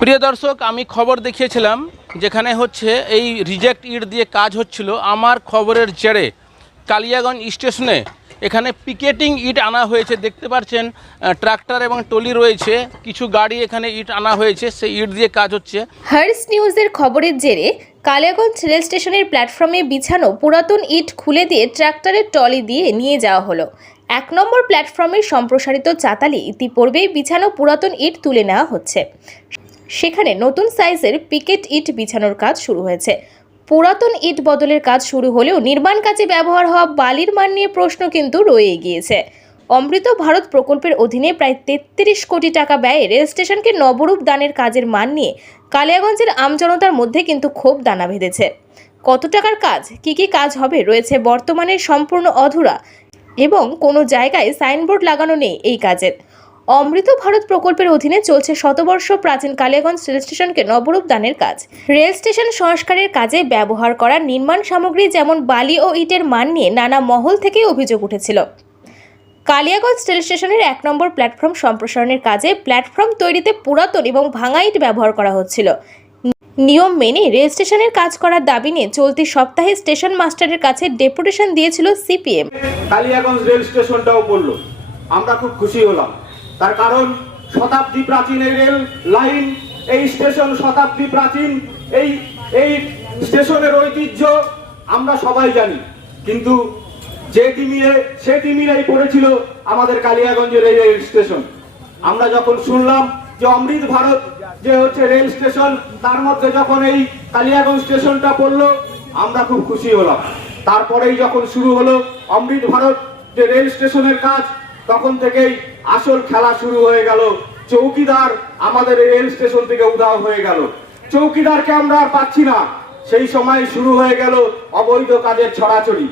প্রিয় দর্শক, আমি খবর দেখিয়েছিলাম যেখানে হচ্ছে এই রিজেক্ট ইট দিয়ে কাজ হচ্ছিল। আমার খবরের জেরে কালিয়াগঞ্জ স্টেশনে এখানে পিকেটিং ইট আনা হয়েছে। দেখতে পাচ্ছেন ট্রাক্টর এবং টলি রয়েছে। কিছু গাড়ি এখানে ইট আনা হয়েছে। সেই ইট দিয়ে কাজ হচ্ছে। হার্স নিউজের খবরের জেরে কালিয়াগঞ্জ রেল স্টেশনের প্ল্যাটফর্মে বিছানো পুরাতন ইট খুলে দিয়ে ট্রাক্টরের টলি দিয়ে নিয়ে যাওয়া হলো। এক নম্বর প্ল্যাটফর্মের সম্প্রসারিত চাতালি ইতিপূর্বেই বিছানো পুরাতন ইট তুলে নেওয়া হচ্ছে। সেখানে নতুন সাইজের পিকেট ইট বিছানোর কাজ শুরু হয়েছে। পুরাতন ইট বদলের কাজ শুরু হলেও নির্মাণ কাজে ব্যবহার হওয়া বালির মান নিয়ে প্রশ্ন কিন্তু রয়ে গিয়েছে। অমৃত ভারত প্রকল্পের অধীনে প্রায় তেত্রিশ কোটি টাকা ব্যয়ে রেল স্টেশনকে নবরূপ দানের কাজের মান নিয়ে কালিয়াগঞ্জের আমজনতার মধ্যে কিন্তু ক্ষোভ দানা বেঁধেছে। কত টাকার কাজ? কি কি কাজ হবে? রয়েছে বর্তমানে সম্পূর্ণ অধুরা এবং কোনো জায়গায় সাইনবোর্ড লাগানো নেই এই কাজের। অমৃত ভারত প্রকল্পের অধীনে চলছে শতবর্ষ প্রাচীন কালিয়াগঞ্জ রেল স্টেশনকে নবরূপ দানের কাজ। রেল স্টেশন সংস্কারের কাজে ব্যবহার করা নির্মাণ সামগ্রী যেমন বালি ও ইটের মান নিয়ে নানা মহল থেকেই অভিযোগ উঠেছিল। কালিয়াগঞ্জ রেল স্টেশনের এক নম্বর প্ল্যাটফর্ম সম্প্রসারণের কাজে প্ল্যাটফর্ম তৈরিতে পুরাতন এবং ভাঙা ইট ব্যবহার করা হচ্ছিল। নিয়ম মেনে রেল স্টেশনের কাজ করার দাবি নিয়ে চলতি সপ্তাহে স্টেশন মাস্টারের কাছে ডেপুটেশন দিয়েছিল সিপিএম। কালিয়াগঞ্জ রেল স্টেশনটাও পড়ল আমরা খুব খুশি হলাম। তার কারণ শতাব্দী প্রাচীন এই রেল লাইন, এই স্টেশন শতাব্দী প্রাচীন, এই এই স্টেশনের ঐতিহ্য আমরা সবাই জানি। কিন্তু যে তিমিরে, সে তিমিরেই পড়েছিল আমাদের কালিয়াগঞ্জের এই রেল স্টেশন। আমরা যখন শুনলাম যে অমৃত ভারত যে হচ্ছে রেল স্টেশন, তার মধ্যে যখন এই কালিয়াগঞ্জ স্টেশনটা পড়ল, আমরা খুব খুশি হলাম। তারপরেই যখন শুরু হলো অমৃত ভারত যে রেল স্টেশনের কাজ, তখন থেকেই আসল খেলা শুরু হয়ে গেল। চৌকিদার আমাদের রেল স্টেশন থেকে উধাও হয়ে গেল। চৌকিদারকে আমরা আর পাচ্ছি না। সেই সময় শুরু হয়ে গেল অবৈধ কাজের ছড়াছড়ি।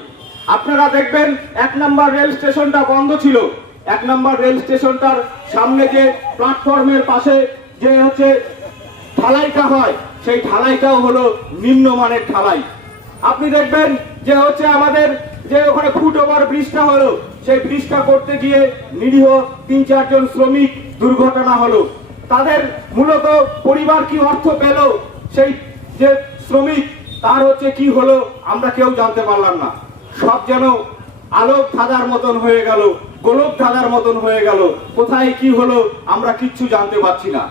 আপনারা দেখবেন এক নম্বর রেল স্টেশনটা বন্ধ ছিল। এক নম্বর রেল স্টেশনটার সামনে যে প্ল্যাটফর্মের পাশে যে হচ্ছে ঢালাইটা হয়, সেই ঢালাইটাও হলো নিম্নমানের ঢালাই। আপনি দেখবেন যে হচ্ছে আমাদের যে ওখানে ফুট ওভার ব্রিজটা হলো সেই ব্রিজটা করতে গিয়ে নিরীহ তিন চারজন শ্রমিক দুর্ঘটনা হলো। তাদের মূলত পরিবার কি অর্থ পেল? সেই যে শ্রমিক, তার হচ্ছে কি হলো আমরা কেউ জানতে পারলাম না। সব যেন আলোক ধাঁধার মতন হয়ে গেল, গোলক ধাঁধার মতন হয়ে গেল। কোথায় কি হলো আমরা কিচ্ছু জানতে পারছি না।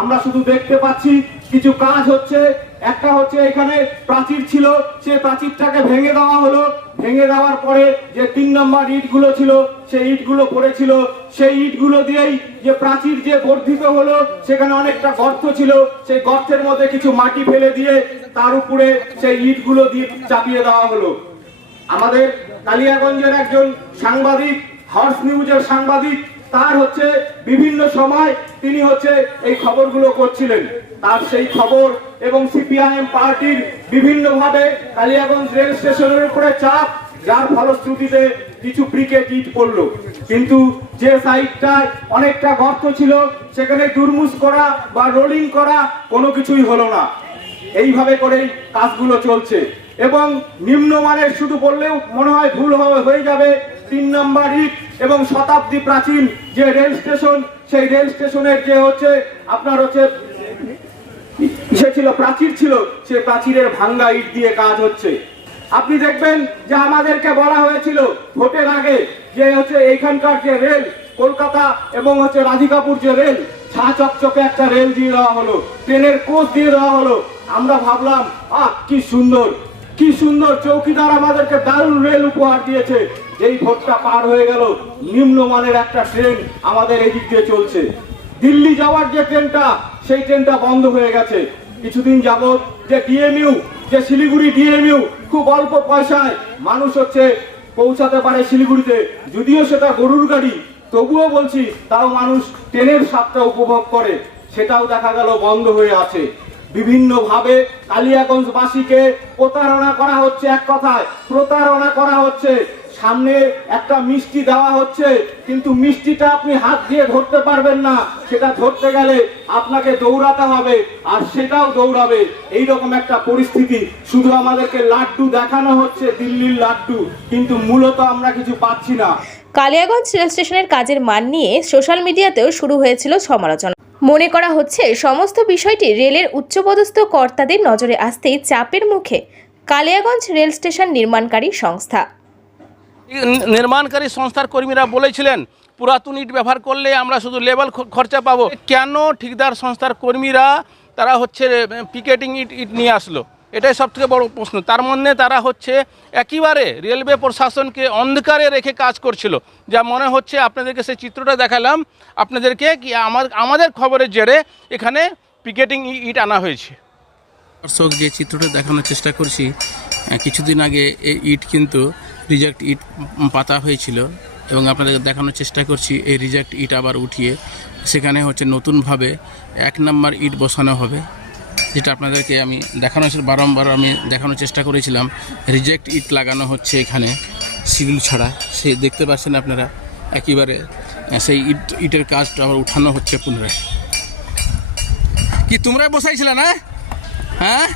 আমরা শুধু দেখতে পাচ্ছি কিছু কাজ হচ্ছে একটা হচ্ছে এখানে প্রাচীর ছিল, সে প্রাচীরটাকে ভেঙে দেওয়া হলো। ভেঙে দেওয়ার পরে যে তিন নম্বর ইটগুলো ছিল, সেই ইটগুলো পড়েছিল। সেই ইটগুলো দিয়েই যে প্রাচীর যে বর্ধিত হলো, সেখানে অনেকটা গর্ত ছিল। সেই গর্তের মধ্যে কিছু মাটি ফেলে দিয়ে তার উপরে সেই ইটগুলো দিয়ে চাপিয়ে দেওয়া হলো। আমাদের কালিয়াগঞ্জের একজন সাংবাদিক হর্স নিউজের সাংবাদিক তার হচ্ছে বিভিন্ন সময় তিনি হচ্ছে এই খবরগুলো করছিলেন। তার সেই খবর এবং সিপিআইএম পার্টির বিভিন্নভাবে কালিয়াগঞ্জ রেল স্টেশনের উপরে চাপ, যার ফলশ্রুতিতে কিছু ব্রিকেট ইট পড়ল। কিন্তু যে সাইডটায় অনেকটা গর্ত ছিল, সেখানে দুর্মুস করা বা রোলিং করা কোনো কিছুই হলো না। এইভাবে করেই কাজগুলো চলছে। এবং নিম্নমানের শুধু বললেও মনে হয় ভুল হয়ে যাবে। তিন নম্বর ইট এবং শতাব্দী প্রাচীন যে রেল স্টেশন, সেই রেল স্টেশনের যে হচ্ছে আপনার হচ্ছে, সে ছিল প্রাচীর ছিল, সে প্রাচীরের ভাঙ্গা ইট দিয়ে কাজ হচ্ছে। আপনি দেখবেন যে আমাদেরকে বলা হয়েছিল ভোটের আগে যে হচ্ছে এইখানকার যে রেল, কলকাতা এবং হচ্ছে রাধিকাপুর যে রেল ছা চকচকে একটা রেল দিয়ে দেওয়া হলো। ট্রেনের কোচ দিয়ে দেওয়া হলো। আমরা ভাবলাম, আহ, কি সুন্দর! কি সুন্দর চৌকিদার আমাদেরকে দারুণ রেল উপহার দিয়েছে। যেই ভোটটা পার হয়ে গেল। নিম্নমানের একটা ট্রেন আমাদের এদিক দিয়ে চলছে। দিল্লি যাওয়ার যে ট্রেনটা, সেই ট্রেনটা বন্ধ হয়ে গেছে। কিছুদিন যাবত যে ডিএমইউ, যে শিলিগুড়ি ডিএমইউ, খুব অল্প পয়সায় মানুষ হচ্ছে পৌঁছাতে পারে শিলিগুড়িতে। যদিও সেটা গরুর গাড়ি, তবুও বলছি, তাও মানুষ ট্রেনের স্বাদটা উপভোগ করে। সেটাও দেখা গেল বন্ধ হয়ে আছে। বিভিন্নভাবে কালিয়াগঞ্জবাসীকে প্রতারণা করা হচ্ছে এক কথায়। প্রতারণা করা হচ্ছে। সামনে একটা মিষ্টি দেওয়া হচ্ছে, কিন্তু মিষ্টিটা আপনি হাত দিয়ে ধরতে পারবেন না। সেটা ধরতে গেলে আপনাকে দৌড়াতে হবে, আর সেটাও দৌড়াবে। এই রকম একটা পরিস্থিতি। শুধু আমাদেরকে লাড্ডু দেখানো হচ্ছে, দিল্লির লাড্ডু, কিন্তু মূলত আমরা কিছু পাচ্ছি না। কালিয়াগঞ্জ রেল স্টেশনের কাজের মান নিয়ে সোশ্যাল মিডিয়াতেও শুরু হয়েছিল সমালোচনা। মনে করা হচ্ছে, সমস্ত বিষয়টি রেলের উচ্চপদস্থ কর্তাদের নজরে আসতেই চাপের মুখে কালিয়াগঞ্জ রেল স্টেশন নির্মাণকারী সংস্থা। নির্মাণকারী সংস্থার কর্মীরা বলেছিলেন, পুরাতন ইট ব্যবহার করলে আমরা শুধু লেবার খরচা পাবো। কেন ঠিকদার সংস্থার কর্মীরা তারা হচ্ছে পিকেটিং ইট ইট নিয়ে আসলো? এটাই সব থেকে বড় প্রশ্ন। তার মধ্যে তারা হচ্ছে একেবারে রেলওয়ে প্রশাসনকে অন্ধকারে রেখে কাজ করছিল। যা মনে হচ্ছে আপনাদেরকে সেই চিত্রটা দেখালাম। আপনাদেরকে কি আমার, আমাদের খবরের জেরে এখানে পিকেটিং ইট আনা হয়েছে। দর্শক, যে চিত্রটা দেখানোর চেষ্টা করছি কিছুদিন আগে এই ইট কিন্তু রিজেক্ট ইট পাতা হয়েছিল এবং আপনাদের দেখানোর চেষ্টা করছি, এই রিজেক্ট ইট আবার উঠিয়ে। সেখানে হচ্ছে নতুনভাবে এক নম্বর ইট বসানো হবে। যেটা আপনাদেরকে আমি দেখানো হয়েছিল, বারংবার আমি দেখানোর চেষ্টা করেছিলাম। রিজেক্ট ইট লাগানো হচ্ছে এখানে সিভিল ছাড়া। সেই দেখতে পাচ্ছেন আপনারা, একেবারে সেই ইট ইটের কাজটা আবার উঠানো হচ্ছে পুনরায়। কি তোমরা বসাইছিলে না? হ্যাঁ?